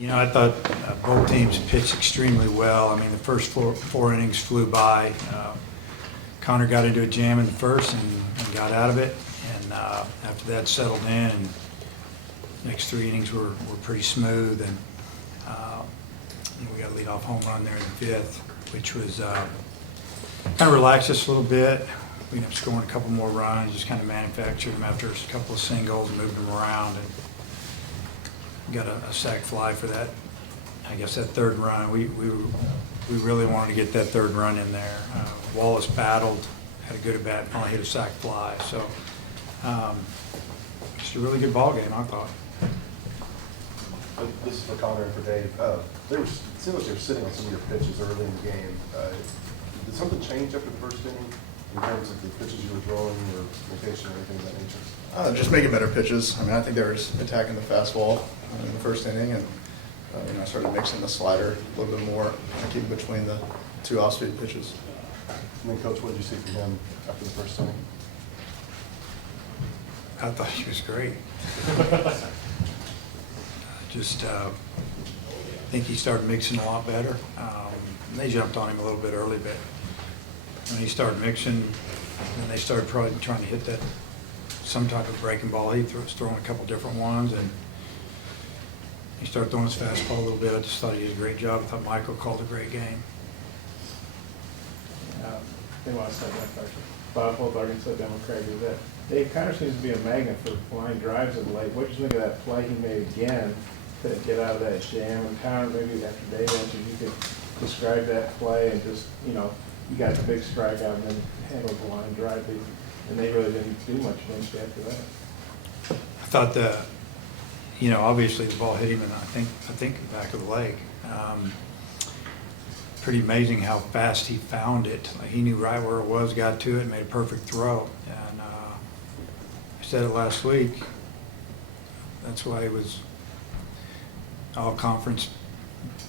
I thought both teams pitched extremely well. I mean, the first four innings flew by. Connor got into a jam in the first and got out of it. And after that settled in, and next three innings were pretty smooth. And we got a leadoff home run there in the fifth, which was kind of relaxed us a little bit. We ended up scoring a couple more runs, just kind of manufactured them after a couple of singles, moved them around, and got a sac fly for that. I guess that third run, we really wanted to get that third run in there. Wallace battled, had a good at bat, finally hit a sac fly. So just a really good ball game, I thought. This is for Connor and for Dave. It seemed like they were sitting on some of your pitches early in the game. Did something change after the first inning in terms of the pitches you were throwing or rotation or anything of that nature? Just making better pitches. I mean, I think they were just attacking the fastball in the first inning, and I started mixing the slider a little bit more, keeping between the two off-speed pitches. And then, Coach, what did you see from him after the first inning? I thought he was great. Just I think he started mixing a lot better. They jumped on him a little bit early, but when he started mixing, and they started probably trying to hit that some type of breaking ball. He was throwing a couple different ones, and he started throwing his fastball a little bit. I just thought he did a great job. I thought Michael called a great game. They want to say that question. Bob Holthagen said down with Craig is that Dave Connor seems to be a magnet for line drives of late. What did you think of that play he made again to get out of that jam? And Connor, maybe after Dave answered, you could describe that play and just, you got the big strikeout and then handled the line drive. And they really didn't do much against you after that. I thought obviously the ball hit him, and I think the back of the leg. Pretty amazing how fast he found it. Like, he knew right where it was, got to it, made a perfect throw. And I said it last week. That's why he was all-conference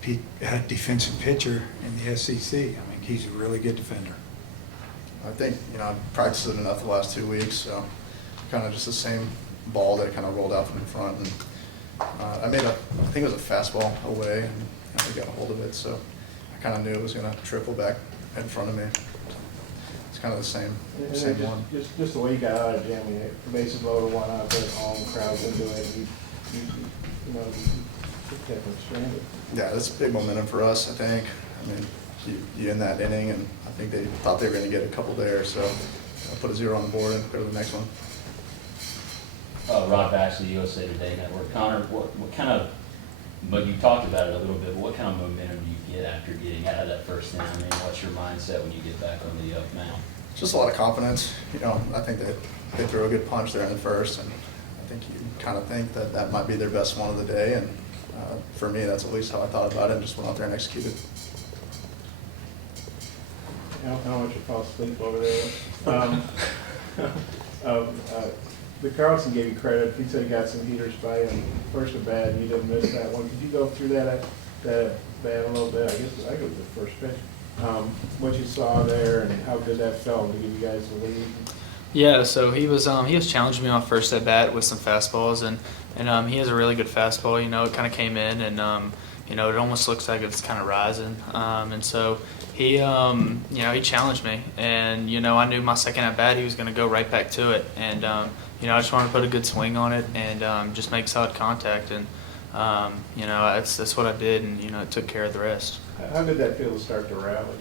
defensive pitcher in the SEC. I mean, he's a really good defender. I think, I've practiced it enough the last 2 weeks, so kind of just the same ball that kind of rolled out from the front. And I think it was a fastball away, and I got a hold of it, so I kind of knew it was going to triple back in front of me. It's kind of the same one. Just the way you got out of jam, the bases loaded, one out there at home, crowds into it, you definitely stranded. Yeah, that's big momentum for us, I think. I mean, you in that inning, and I think they thought they were going to get a couple there, so I'll put a 0 on the board and go to the next one. Rod Baxley, USA Today Network. Connor, what kind of, but you talked about it a little bit, but what kind of momentum do you get after getting out of that first inning? I mean, what's your mindset when you get back on the up mound? Just a lot of confidence. I think that they threw a good punch there in the first, and I think you kind of think that might be their best one of the day, and for me, that's at least how I thought about it, and just went out there and executed. How much you fall asleep over there? The Carlson gave you credit. He said he got some heaters by him first at bat, and you didn't miss that one. Could you go through that bat a little bit? I guess it was the first pitch. What you saw there and how good that felt to give you guys the lead. Yeah, so he was challenging me on first at bat with some fastballs, and he has a really good fastball. It kind of came in, and it almost looks like it's kind of rising, and so he he challenged me, and I knew my second at bat he was going to go right back to it, and I just wanted to put a good swing on it and just make solid contact, and that's what I did, and it took care of the rest. How did that feel to start to rally?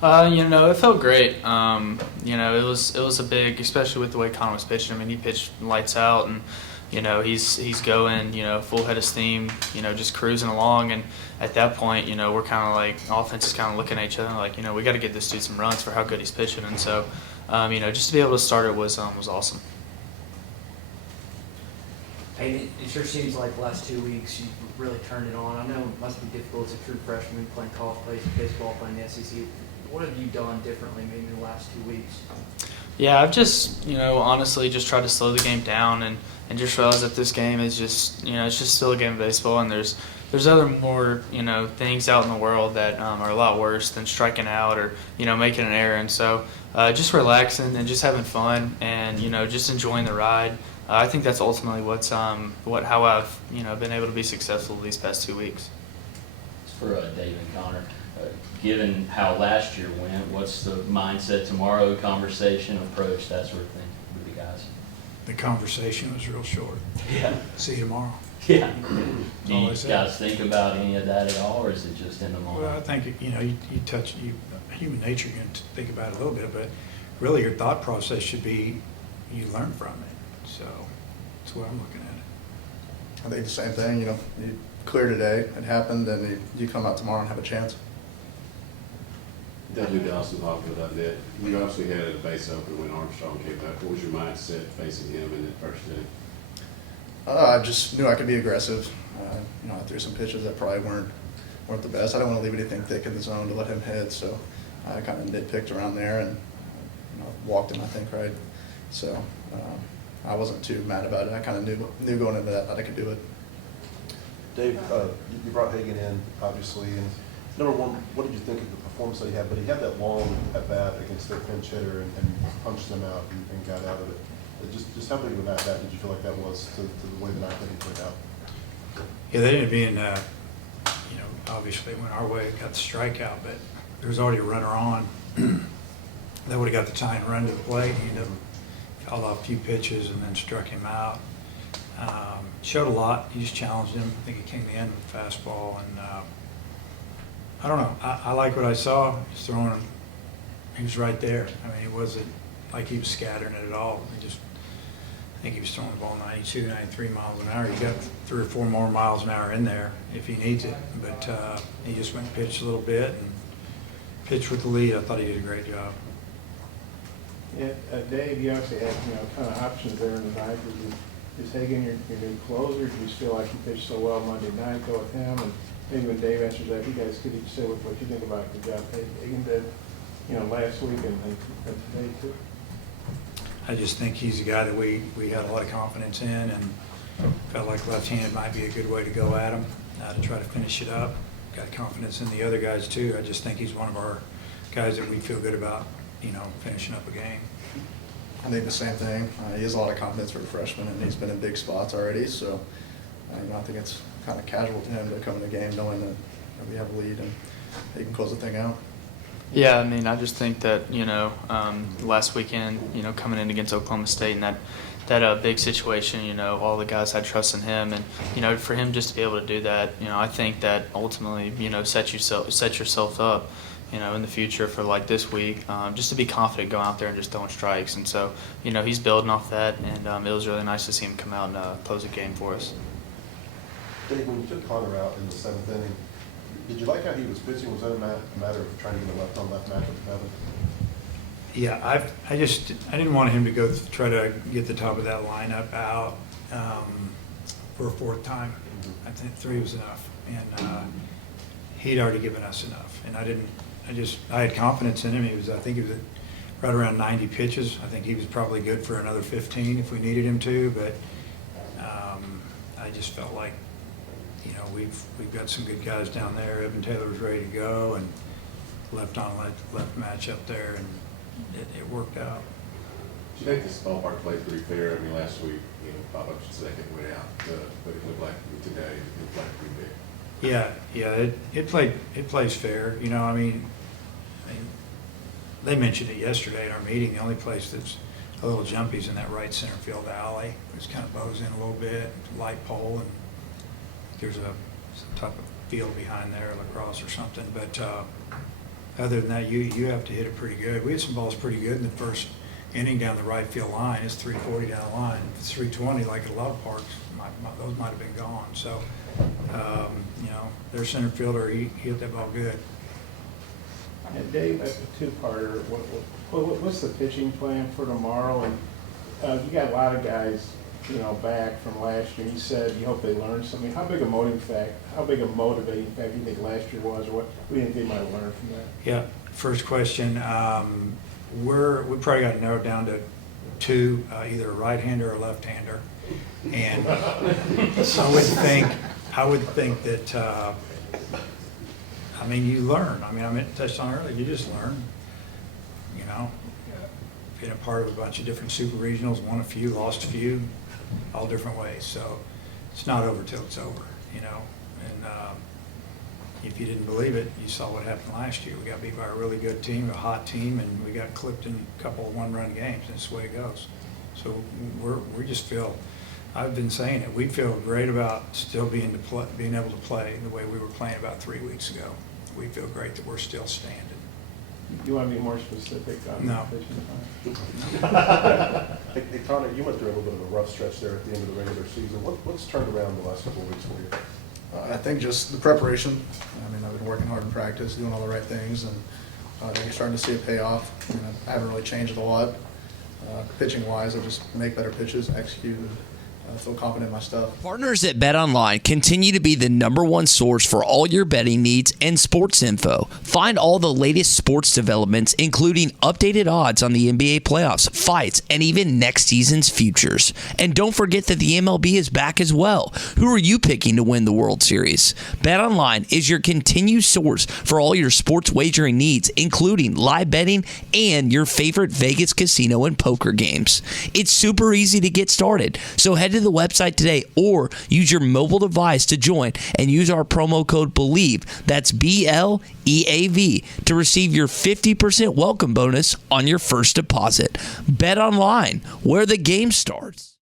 It felt great. It was a big, especially with the way Connor was pitching. I mean, he pitched lights out, and he's going, full head of steam, just cruising along. And at that point, we're kind of like, offense is kind of looking at each other like, we got to get this dude some runs for how good he's pitching. And so, just to be able to start it was awesome. Hey, it sure seems like the last 2 weeks you've really turned it on. I know it must be difficult as a true freshman playing college baseball, playing the SEC. What have you done differently maybe in the last 2 weeks? Yeah, I've just, honestly just tried to slow the game down and just realize that this game is just, it's just still a game of baseball, and there's other more, things out in the world that are a lot worse than striking out or, making an error. And so just relaxing and just having fun and, just enjoying the ride. I think that's ultimately how I've been able to be successful these past 2 weeks. For Dave and Connor, given how last year went, what's the mindset tomorrow, conversation, approach, that sort of thing with the guys? The conversation was real short. Yeah. See you tomorrow. Yeah. Do all you I said. guys think about any of that at all, or is it just in the moment? Well, I think, you touch, human nature, you can think about it a little bit, but really your thought process should be, you learn from it. So that's the way I'm looking at it. I think the same thing, you clear today, it happened, and you come out tomorrow and have a chance. Dudley Dawson talked about that. You obviously had a base opener when Armstrong came back. What was your mindset facing him in that first inning? I just knew I could be aggressive. I threw some pitches that probably weren't the best. I don't want to leave anything thick in the zone to let him hit, so I kind of nitpicked around there and walked him, I think, right. So I wasn't too mad about it. I kind of knew going into that I could do it. Dave, you brought Hagan in, obviously, and number one, what did you think of the performance that he had? But he had that long at-bat against their pinch hitter and punched them out and got out of it. Just how big of an at-bat did you feel like that was to the way the night that he played out? Yeah, they ended up being, obviously it went our way, got the strikeout, but there was already a runner on. That would have got the tying run to the plate. He ended up fouled off a few pitches and then struck him out. Showed a lot. He just challenged him. I think he came in with a fastball, and I don't know. I like what I saw. He's throwing him. He was right there. I mean, it wasn't like he was scattering it at all. I think he was throwing the ball 92, 93 miles an hour. You got 3 or 4 more miles an hour in there if he needs it. But he just went and pitched a little bit and pitched with the lead. I thought he did a great job. Yeah, Dave, you obviously had, kind of options there in the ninth. Is Hagan your new closer? Do you feel like he pitched so well Monday night, go with him? And maybe when Dave answers that, you guys could each say what you think about the job Hagan did, last week and today too? I just think he's a guy that we had a lot of confidence in and felt like left-handed might be a good way to go at him, to try to finish it up. Got confidence in the other guys too. I just think he's one of our guys that we feel good about, finishing up a game. I think the same thing. He has a lot of confidence for a freshman, and he's been in big spots already. So, I think it's kind of casual to him to come in the game knowing that we have a lead and he can close the thing out. Yeah, I mean, I just think that last weekend, coming in against Oklahoma State and that big situation, all the guys had trust in him, and for him just to be able to do that, I think that ultimately, set yourself up. In the future for like this week, just to be confident going out there and just throwing strikes. And so, he's building off that, and it was really nice to see him come out and close the game for us. Dave, when you took Connor out in the 7th inning, did you like how he was pitching? Was that a matter of trying to get a left-on-left matchup with Evan? Yeah, I didn't want him to go try to get the top of that lineup out for a 4th time. I think 3 was enough, and he'd already given us enough, and I had confidence in him. I think he was at right around 90 pitches. I think he was probably good for another 15 if we needed him to, but I just felt like, we've got some good guys down there. Evan Taylor was ready to go, and left match up there, and it worked out. Do you think this ballpark played pretty fair? I mean, last week, Bob Upson's second went out, but it looked like today it played pretty big. Yeah, it plays fair. I mean, they mentioned it yesterday in our meeting. The only place that's a little jumpy is in that right center field alley. It's kind of bows in a little bit, light pole, and there's some type of field behind there, lacrosse or something. But other than that, you have to hit it pretty good. We had some balls pretty good in the first inning down the right field line. It's 340 down the line. If it's 320 like at Love Park, those might have been gone. So, their center fielder, he hit that ball good. And Dave, a two-parter. What's the pitching plan for tomorrow? And you got a lot of guys, back from last year. You said you hope they learn something. How big a motivating fact do you think last year was, or what do you think they might have learned from that? Yeah. First question. We probably got to narrow it down to 2, either a right-hander or a left-hander. And I would think that. You learn. I touched on earlier. You just learn. Being a part of a bunch of different super regionals, won a few, lost a few. all different ways. So it's not over till it's over, you know. And if you didn't believe it, you saw what happened last year. We got beat by a really good team, a hot team, and we got clipped in a couple of one-run games. That's the way it goes. So we just feel, I've been saying it, we feel great about still being able to play the way we were playing about 3 weeks ago. We feel great that we're still standing. You want to be more specific on the No. pitching Hey, Connor, you went through a little bit of a rough stretch there at the end of the regular season. What's turned around the last couple of weeks for you? I think just the preparation. I mean, I've been working hard in practice, doing all the right things, and I think you're starting to see it pay off. I mean, I haven't really changed a lot. Pitching-wise, I just make better pitches, execute, and feel confident in my stuff. Partners at BetOnline continue to be the #1 source for all your betting needs and sports info. Find all the latest sports developments, including updated odds on the NBA playoffs, fights, and even next season's futures. And don't forget that the MLB is back as well. Who are you picking to win the World Series? BetOnline is your continued source for all your sports wagering needs, including live betting and your favorite Vegas casino and poker games. It's super easy to get started, so head to the website today or use your mobile device to join and use our promo code BELIEVE, that's BLEAV, to receive your 50% welcome bonus on your first deposit. Bet online, where the game starts.